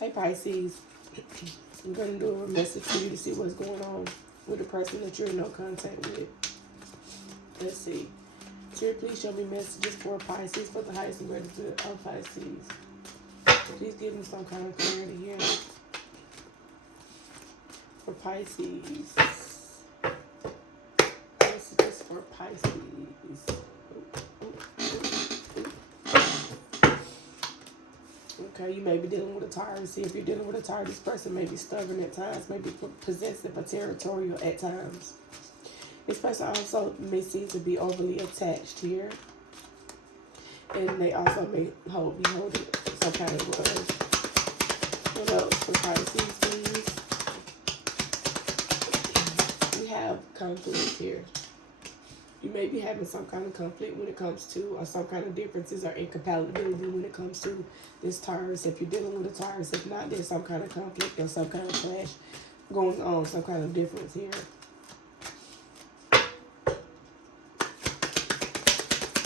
Hey Pisces, I'm going to do a message for you to see what's going on with the person that you're in no contact with. Let's see. Spirit, please show me messages for Pisces, for the highest and greatest good of Pisces. Please give me some kind of clarity here. For Pisces. Messages for Pisces. Okay, you may be dealing with a Taurus. See, if you're dealing with a Taurus, this person may be stubborn at times, may be possessive or territorial at times. This person also may seem to be overly attached here. And they also may be holding some kind of grudge. What else for Pisces, please? We have conflict here. You may be having some kind of conflict when it comes to, or some kind of differences or incompatibility when it comes to this Taurus. If you're dealing with a Taurus, if not, there's some kind of conflict or some kind of clash going on, some kind of difference here.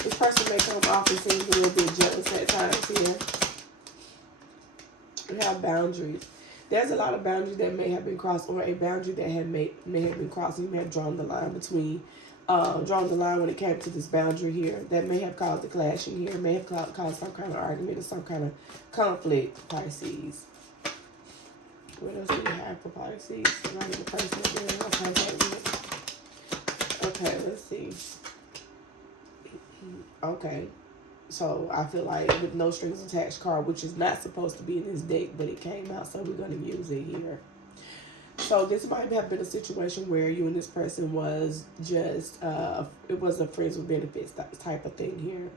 This person may come off and seem a little bit jealous at times here. We have boundaries. There's a lot of boundaries that may have been crossed, or a boundary that may have been crossed. You may have drawn the line between, drawn the line when it came to this boundary here. That may have caused a clash in here. May have caused some kind of argument or some kind of conflict, Pisces. What else do we have for Pisces? Right, the person that they're in contact with. Okay, let's see. Okay, so I feel like with no strings attached card, which is not supposed to be in this deck, but it came out, so we're going to use it here. So this might have been a situation where you and this person was just, it was a friends with benefits type of thing here.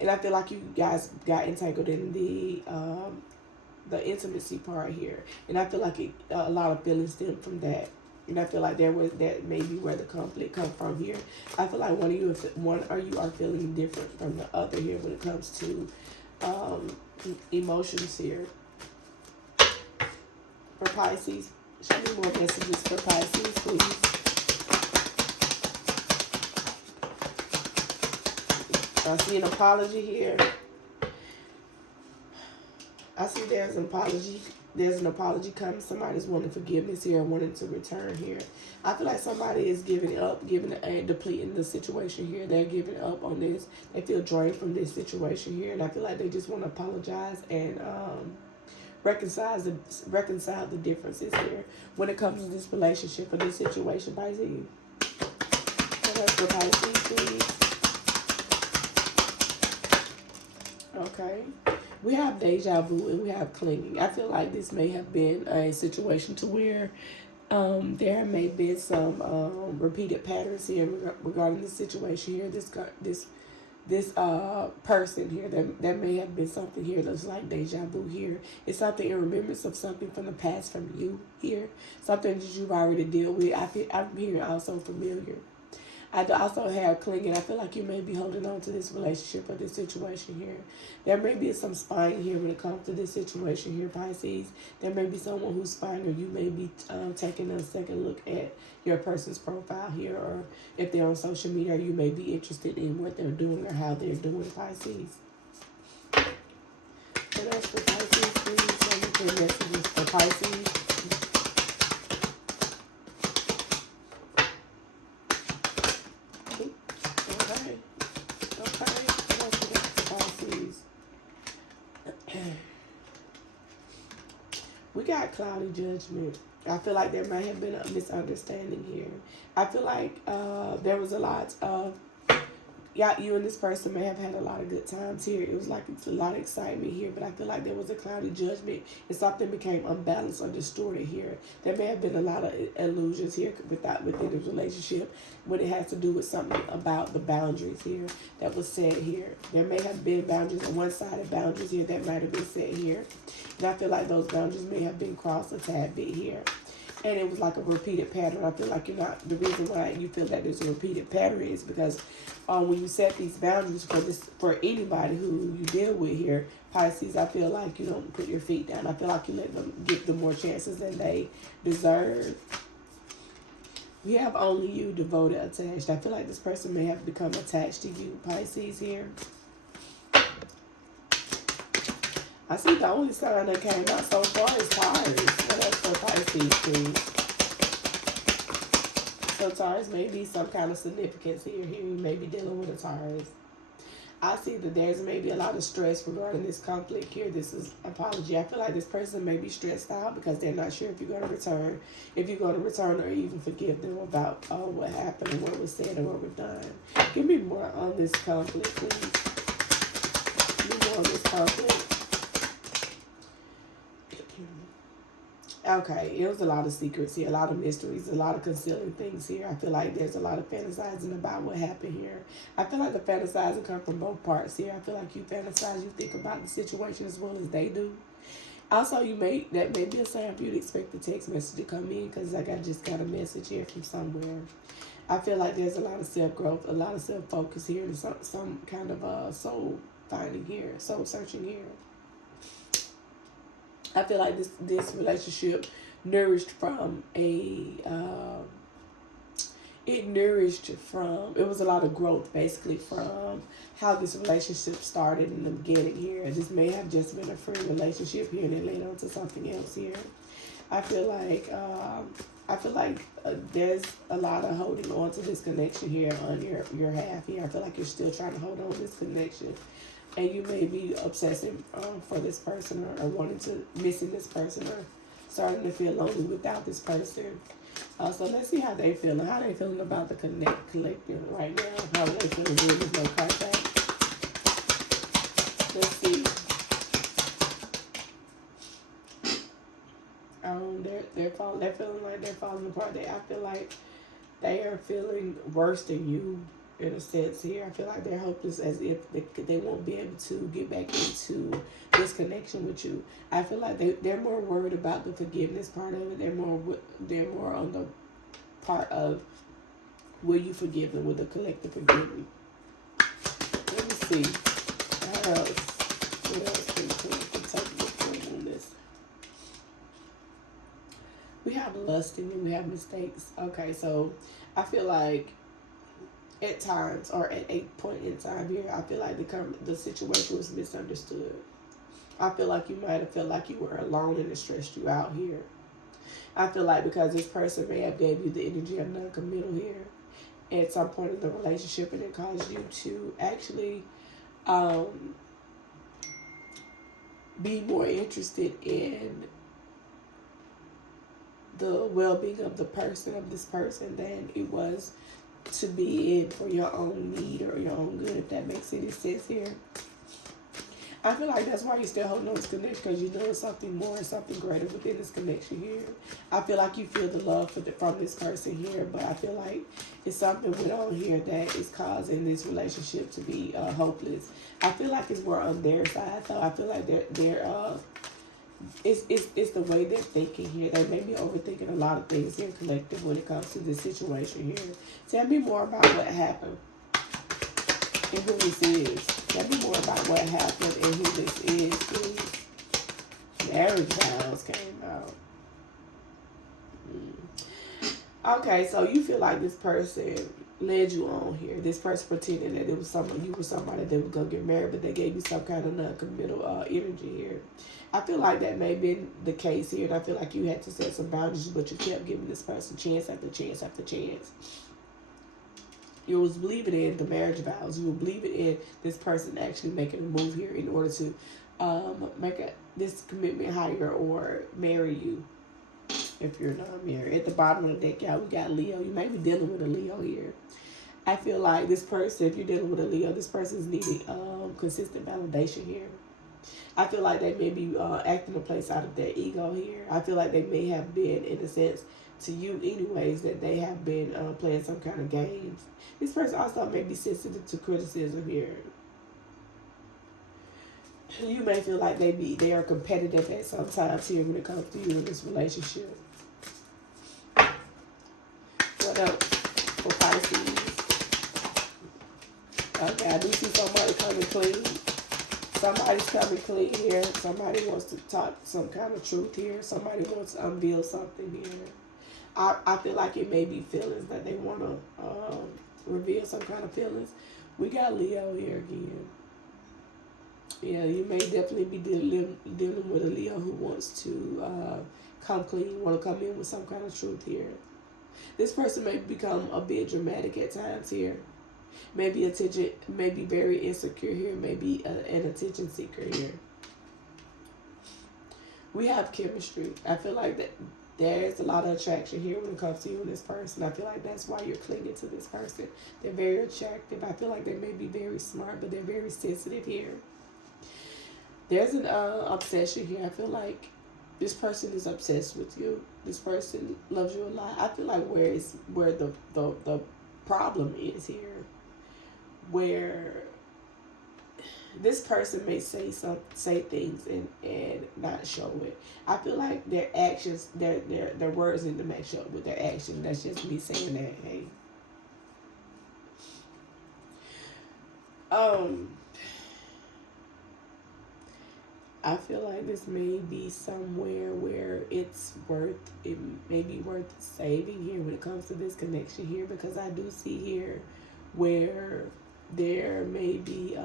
And I feel like you guys got entangled in the intimacy part here. And I feel like a lot of feelings stem from that. And I feel like that may be where the conflict comes from here. I feel like one of you are feeling different from the other here when it comes to emotions here. For Pisces, show me more messages for Pisces, please. I see an apology here. I see there's an apology. There's an apology coming. Somebody's wanting forgiveness here, wanting to return here. I feel like somebody is giving up, depleting the situation here. They're giving up on this. They feel drained from this situation here. And I feel like they just want to apologize and reconcile the differences here when it comes to this relationship or this situation, Pisces. So that's for Pisces, please. Okay. We have deja vu and we have clinging. I feel like this may have been a situation to where there may be some repeated patterns here regarding this situation here. This person here, that may have been something here that's like deja vu here. It's something in remembrance of something from the past from you here. Something that you've already dealt with. I'm hearing also familiar. I also have clinging. I feel like you may be holding on to this relationship or this situation here. There may be some spying here when it comes to this situation here, Pisces. There may be someone who's spying, or you may be taking a second look at your person's profile here, or if they're on social media, you may be interested in what they're doing or how they're doing, Pisces. So that's for Pisces, please. Send me clear messages for Pisces. We got cloudy judgment. I feel like there might have been a misunderstanding here. I feel like there was a lot of, you and this person may have had a lot of good times here. It was like it's a lot of excitement here, but I feel like there was a cloudy judgment and something became unbalanced or distorted here. There may have been a lot of illusions here within this relationship when it has to do with something about the boundaries here that was said here. There may have been boundaries on one side and boundaries here that might have been set here. And I feel like those boundaries may have been crossed a tad bit here. And it was like a repeated pattern. I feel like the reason why you feel that there's a repeated pattern is because when you set these boundaries for anybody who you deal with here, Pisces, I feel like you don't put your feet down. I feel like you let them give them more chances than they deserve. We have only you, devoted, attached. I feel like this person may have become attached to you, Pisces, here. I see the only sign that came out so far is Taurus. What else for Pisces, please? So Taurus may be some kind of significance here. Here you may be dealing with a Taurus. I see that there's maybe a lot of stress regarding this conflict here. This is apology. I feel like this person may be stressed out because they're not sure if you're going to return. If you're going to return or even forgive them about what happened and what was said and what was done. Give me more on this conflict, please. Give me more on this conflict. Okay, it was a lot of secrets here, a lot of mysteries, a lot of concealing things here. I feel like there's a lot of fantasizing about what happened here. I feel like the fantasizing come from both parts here. I feel like you fantasize, you think about the situation as well as they do. Also, that may be a sign for you to expect the text message to come in because I just got a message here from somewhere. I feel like there's a lot of self-growth, a lot of self-focus here, and some kind of soul finding here, soul searching here. I feel like this relationship nourished from it was a lot of growth basically from how this relationship started in the beginning here. This may have just been a friend relationship here and it led on to something else here. I feel like there's a lot of holding on to this connection here on your half here. I feel like you're still trying to hold on to this connection. And you may be obsessing for this person or missing this person or starting to feel lonely without this person. So let's see how they feeling. How they feeling about the collective right now. How they feeling with this no contact. Let's see. They're feeling like they're falling apart. I feel like they are feeling worse than you. In a sense here, I feel like they're hopeless as if they won't be able to get back into this connection with you. I feel like they're more worried about the forgiveness part of it. They're more on the part of will you forgive them, will the collective forgive me. Let me see. What else can take on this? We have lust and then we have mistakes. Okay, so I feel like at times or at a point in time here, I feel like the situation was misunderstood. I feel like you might have felt like you were alone and it stressed you out here. I feel like because this person may have gave you the energy of non-committal here at some point in the relationship and it caused you to actually be more interested in the well-being of this person than it was to be in for your own need or your own good, if that makes any sense here. I feel like that's why you're still holding on to this connection, because you know there's something more and something greater within this connection here. I feel like you feel the love from this person here, but I feel like it's something went on here that is causing this relationship to be hopeless. I feel like it's more on their side, though. I feel like it's the way they're thinking here. They may be overthinking a lot of things here collective when it comes to this situation here. Tell me more about what happened and who this is. Tell me more about what happened and who this is, please. Marriage vows came out. Okay, so you feel like this person led you on here. This person pretended that it was you were somebody that was going to get married, but they gave you some kind of non-committal energy here. I feel like that may have been the case here, and I feel like you had to set some boundaries, but you kept giving this person chance after chance after chance. You was believing in the marriage vows. You were believing in this person actually making a move here in order to make this commitment higher or marry you if you're not married. At the bottom of the deck, y'all, we got Leo. You may be dealing with a Leo here. I feel like this person, if you're dealing with a Leo, this person's needing consistent validation here. I feel like they may be acting a place out of their ego here. I feel like they may have been, in a sense, to you anyways, that they have been playing some kind of games. This person also may be sensitive to criticism here. You may feel like they are competitive at some times here when it comes to you in this relationship. What else for Pisces? Okay, I do see somebody coming clean. Somebody's coming clean here. Somebody wants to talk some kind of truth here. Somebody wants to unveil something here. I feel like it may be feelings that they want to reveal some kind of feelings. We got Leo here again. Yeah, you may definitely be dealing with a Leo who wants to come clean, want to come in with some kind of truth here. This person may become a bit dramatic at times here. Maybe attention, maybe very insecure here, maybe an attention seeker here. We have chemistry. I feel like that there's a lot of attraction here when it comes to you and this person. I feel like that's why you're clinging to this person. They're very attractive. I feel like they may be very smart, but they're very sensitive here. There's an obsession here. I feel like this person is obsessed with you. This person loves you a lot. I feel like where the problem is here, where this person may say things and not show it. I feel like their actions, their words need to match up with their actions. That's just me saying that. Hey. I feel like this may be somewhere where it may be worth saving here when it comes to this connection here, because I do see here where there may be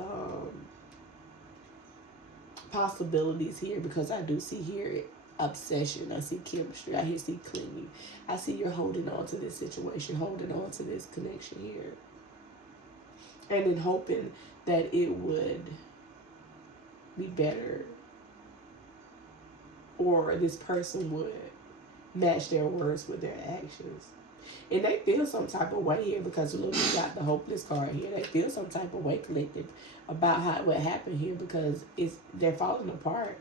possibilities here, because I do see here obsession. I see chemistry. I see clinging. I see you're holding on to this situation, holding on to this connection here, and then hoping that it would be better, or this person would match their words with their actions. And they feel some type of way here, because look, you got the hopeless card here. They feel some type of way, collective, about what happened here, because they're falling apart.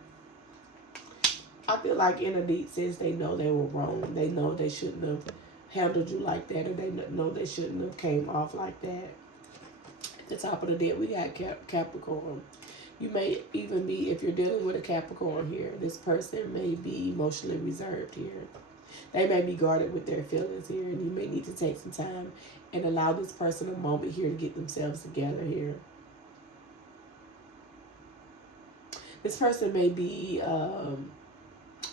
I feel like in a deep sense, they know they were wrong. They know they shouldn't have handled you like that, or they know they shouldn't have came off like that. At the top of the deck, we got Capricorn. You may even be, if you're dealing with a Capricorn here, this person may be emotionally reserved here. They may be guarded with their feelings here, and you may need to take some time and allow this person a moment here to get themselves together here. This person may be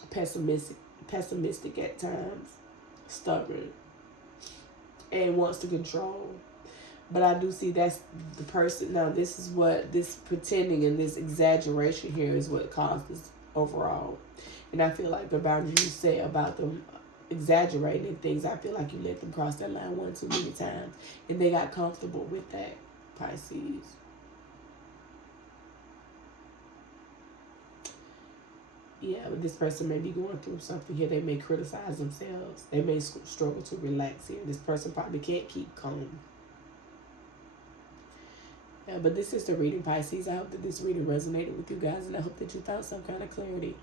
pessimistic at times, stubborn, and wants to control. But I do see that's the person. Now, this is what this pretending and this exaggeration here is what caused this overall. And I feel like the boundaries you say about them exaggerating things, I feel like you let them cross that line one too many times, and they got comfortable with that, Pisces. Yeah, but this person may be going through something here. They may criticize themselves. They may struggle to relax here. This person probably can't keep calm. Yeah, but this is the reading, Pisces. I hope that this reading resonated with you guys, and I hope that you found some kind of clarity.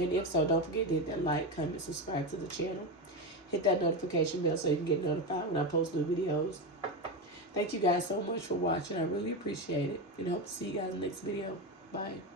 And if so, don't forget to hit that like, comment, subscribe to the channel. Hit that notification bell so you can get notified when I post new videos. Thank you guys so much for watching. I really appreciate it. And I hope to see you guys in the next video. Bye.